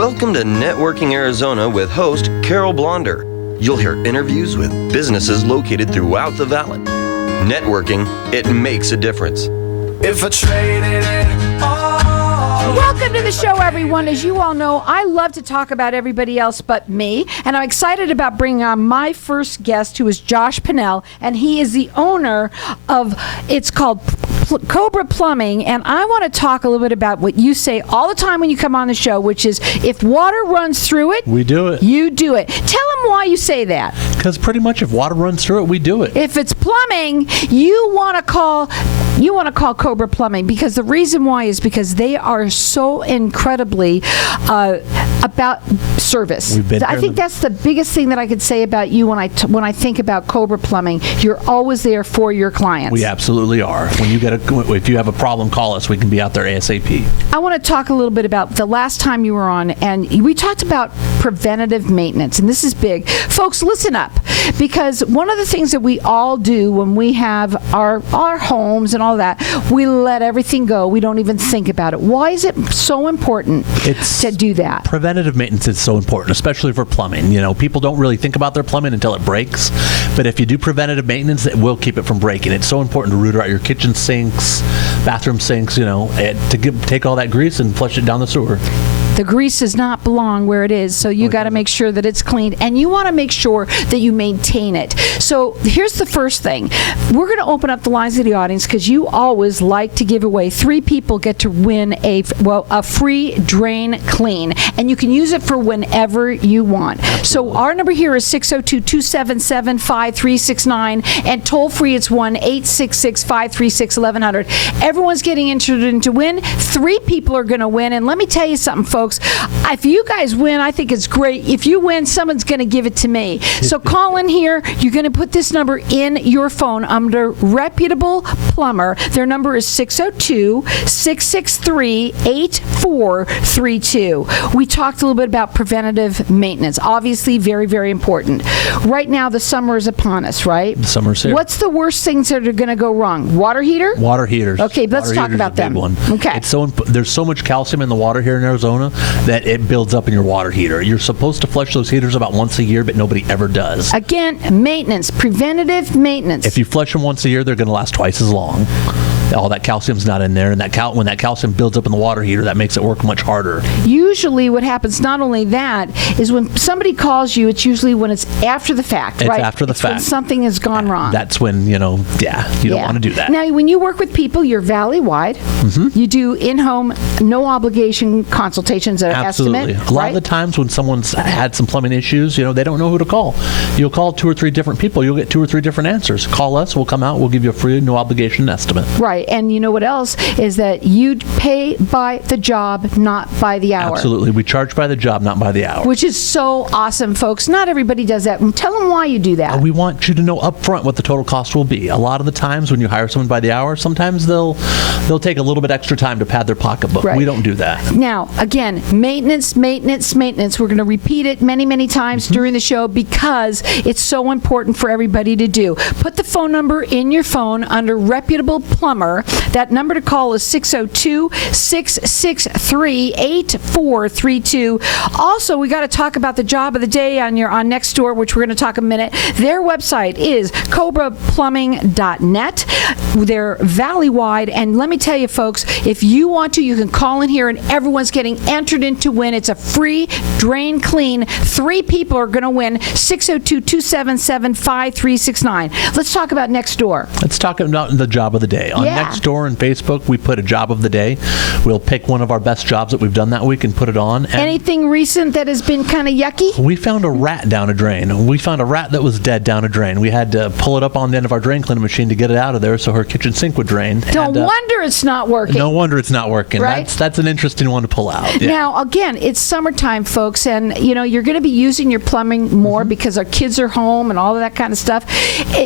Welcome to Networking Arizona with host Carol Blonder. You'll hear interviews with businesses located throughout the valley. Networking, it makes a difference. If I traded it all. Welcome to the show, everyone. As you all know, I love to talk about everybody else but me, and I'm excited about bringing on my first guest, who is Josh Pinnell, and he is the owner of, it's called Cobra Plumbing, and I want to talk a little bit about what you say all the time when you come on the show, which is if water runs through it, we do it. You do it. Tell them why you say that. Because pretty much if water runs through it, we do it. If it's plumbing, you want to call Cobra Plumbing, because the reason why is because they are so incredibly about service. I think that's the biggest thing that I could say about you when I think about Cobra Plumbing. You're always there for your clients. We absolutely are. If you have a problem, call us. We can be out there ASAP. I want to talk a little bit about the last time you were on, and we talked about preventative maintenance, and this is big. Folks, listen up, because one of the things that we all do when we have our homes and all that, we let everything go. We don't even think about it. Why is it so important to do that? Preventative maintenance is so important, especially for plumbing. You know, people don't really think about their plumbing until it breaks, but if you do preventative maintenance, it will keep it from breaking. It's so important to root out your kitchen sinks, bathroom sinks, take all that grease and flush it down the sewer. The grease does not belong where it is, so you got to make sure that it's cleaned, and you want to make sure that you maintain it. So here's the first thing. We're going to open up the lines of the audience because you always like to give away. 3 people get to win a free drain clean, and you can use it for whenever you want. So our number here is 602-277-5369, and toll free it's 1-866-536-1100. Everyone's getting entered in to win. 3 people are going to win, and let me tell you something, folks. If you guys win, I think it's great. If you win, someone's going to give it to me. So call in here. You're going to put this number in your phone under Reputable Plumber. Their number is 602-663-8432. We talked a little bit about preventative maintenance. Obviously, very, very important. Right now, the summer is upon us, right? The summer's here. What's the worst things that are going to go wrong? Water heater? Water heaters. Okay, let's talk about them. One. Okay. There's so much calcium in the water here in Arizona that it builds up in your water heater. You're supposed to flush those heaters about once a year, but nobody ever does. Again, maintenance, preventative maintenance. If you flush them once a year, they're going to last twice as long. All that calcium's not in there, and when that calcium builds up in the water heater, that makes it work much harder. Usually what happens, not only that, is when somebody calls you, it's usually when it's after the fact, right? It's after the fact. When something has gone wrong. That's when, you don't want to do that. Now, when you work with people, you're valley-wide. Mm-hmm. You do in-home, no-obligation consultations at Absolutely. estimate. A lot of the times when someone's had some plumbing issues, they don't know who to call. You'll call 2 or 3 different people. You'll get 2 or 3 different answers. Call us. We'll come out. We'll give you a free, no-obligation estimate. Right. And you know what else is that you pay by the job, not by the hour. Absolutely. We charge by the job, not by the hour. Which is so awesome, folks. Not everybody does that. And tell them why you do that. We want you to know up front what the total cost will be. A lot of the times when you hire someone by the hour, sometimes they'll take a little bit extra time to pad their pocketbook. Right. We don't do that. Now, again, maintenance. We're going to repeat it many, many times during the show because it's so important for everybody to do. Put the phone number in your phone under Reputable Plumber. That number to call is 602-663-8432. Also, we got to talk about the job of the day on Nextdoor, which we're going to talk a minute. Their website is Cobraplumbingnet. They're valley-wide, and let me tell you, folks, if you want to, you can call in here, and everyone's getting entered in to win. It's a free drain clean. 3 people are going to win. 602-277-5369. Let's talk about Nextdoor. Let's talk about the job of the day. On Nextdoor and Facebook, we put a job of the day. We'll pick one of our best jobs that we've done that week and put it on. And anything recent that has been kind of yucky? We found a rat down a drain. We found a rat that was dead down a drain. We had to pull it up on the end of our drain cleaning machine to get it out of there so her kitchen sink would drain. No wonder it's not working. No wonder it's not working. Right? That's an interesting one to pull out. Yeah. Now, again, it's summertime, folks, and you're going to be using your plumbing more because our kids are home and all of that kind of stuff.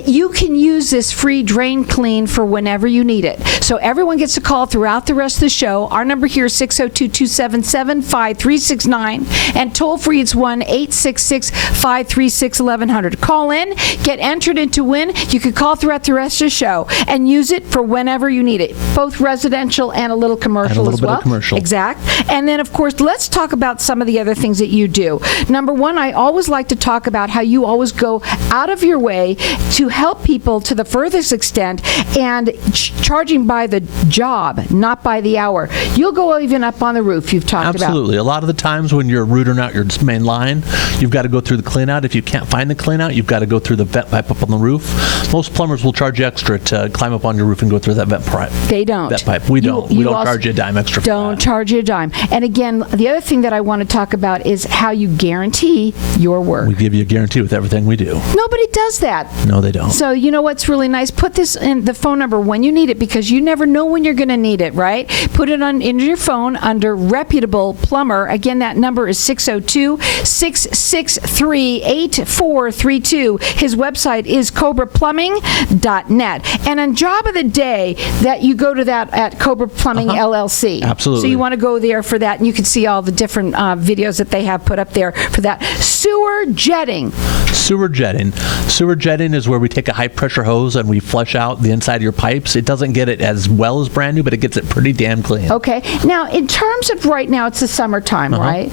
You can use this free drain clean for whenever you need need it. So everyone gets a call throughout the rest of the show. Our number here is 602-277-5369, and toll free it's 1-866-536-1100. Call in, get entered into win. You could call throughout the rest of the show and use it for whenever you need it, both residential and a little commercial as well. Commercial. Exact. And then, of course, let's talk about some of the other things that you do. Number one, I always like to talk about how you always go out of your way to help people to the furthest extent, and charging by the job, not by the hour. You'll go even up on the roof, you've talked about. Absolutely. A lot of the times when you're rooting out your main line, you've got to go through the clean out. If you can't find the clean out, you've got to go through the vent pipe up on the roof. Most plumbers will charge you extra to climb up on your roof and go through that vent pipe. They don't. Vent pipe. We don't. We don't charge you a dime extra for that. Don't charge you a dime. And again, the other thing that I want to talk about is how you guarantee your work. We give you a guarantee with everything we do. Nobody does that. No, they don't. So you know what's really nice? Put this in the phone number when you need it, because you never know when you're going to need it, right? Put it in your phone under Reputable Plumber. Again, that number is 602-663-8432. His website is Cobraplumbingllc.net. And on job of the day, that you go to that at Cobra Plumbing LLC. Absolutely. So you want to go there for that, and you can see all the different videos that they have put up there for that. Sewer jetting. Sewer jetting. Sewer jetting is where we take a high pressure hose and we flush out the inside of your pipes. It doesn't get it as well as brand new, but it gets it pretty damn clean. Okay. Now, in terms of right now, it's the summertime, right?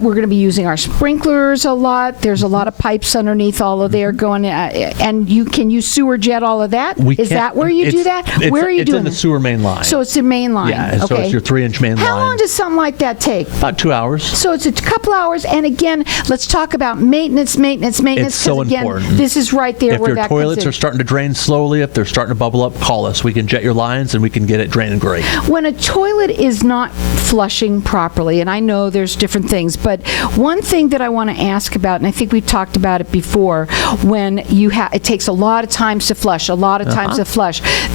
We're going to be using our sprinklers a lot. There's a lot of pipes underneath all of there going, and can you sewer jet all of that? Is that where you do that? Where are you doing It's in the sewer main line. So it's the main line. Yeah, okay. so it's your 3-inch main line. How long does something like that take? About 2 hours. So it's a couple hours, and again, let's talk about maintenance. It's so again, important. This is right there If where your that toilets comes in. are starting to drain slowly, if they're starting to bubble up, call us. We can jet your lines and we can get it draining great. When a toilet is not flushing properly, and I know there's different things, but one thing that I want to ask about, and I think we've talked about it before, when it takes a lot of times to flush,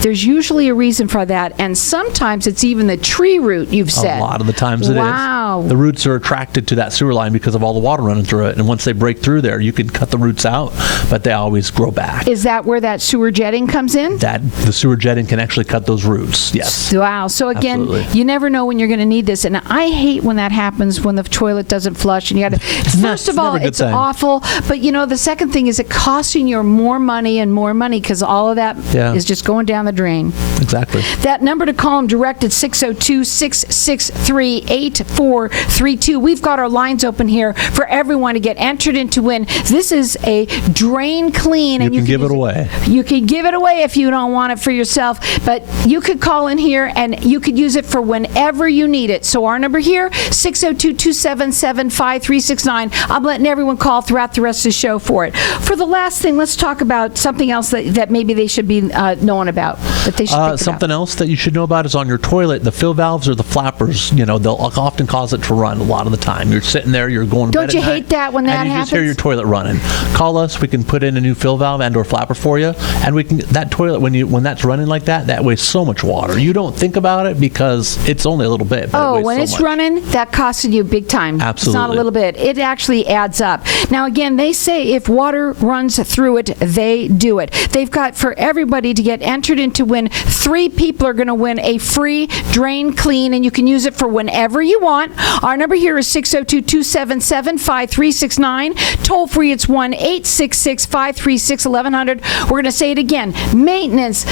there's usually a reason for that, and sometimes it's even the tree root, you've said. A lot of the times it is. Wow. The roots are attracted to that sewer line because of all the water running through it, and once they break through there, you can cut the roots out, but they always grow back. Is that where that sewer jetting comes in? The sewer jetting can actually cut those roots, yes. Wow. So again, Absolutely. you never know when you're going to need this, and I hate when that happens, when the toilet doesn't flush, and you got to. First of all, it's awful, but the second thing is it costing you more money and more money, because all of that is just going down the drain. Exactly. That number to call them direct at 602-663-8432. We've got our lines open here for everyone to get entered into win. This is a drain clean, and you can give it away. You can give it away if you don't want it for yourself, but you could call in here and you could use it for whenever you need it. So our number here, 602-277-5369. I'm letting everyone call throughout the rest of the show for it. For the last thing, let's talk about something else that maybe they should be knowing about, that they should think about. Something else that you should know about is on your toilet, the fill valves or the flappers, they'll often cause it to run a lot of the time. You're sitting there, you're going to bed Don't you at night, hate that when that and you happens? just hear your toilet running. Call us, we can put in a new fill valve and or flapper for you, and we can that toilet when that's running like that weighs so much water. You don't think about it because it's only a little bit, but it weighs when so it's much. running, that costing you big time. Absolutely. It's not a little bit. It actually adds up. Now again, they say if water runs through it, they do it. They've got for everybody to get entered into win. 3 people are going to win a free drain clean, and you can use it for whenever you want. Our number here is 602-277-5369. Toll free, it's 1-866-536-1100. We're going to say it again. Maintenance.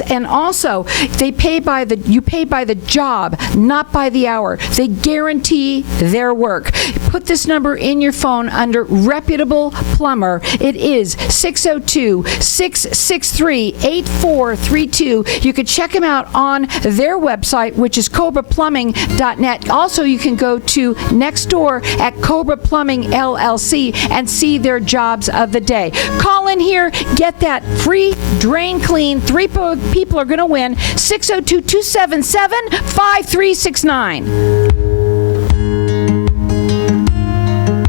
And also, you pay by the job, not by the hour. They guarantee their work. Put this number in your phone under Reputable Plumber. It is 602-663-8432. You can check them out on their website, which is Cobraplumbingllc.net. Also, you can go to next door at Cobra Plumbing LLC and see their jobs of the day. Call in here, get that free drain clean. 3 people are going to win. 602-277-5369.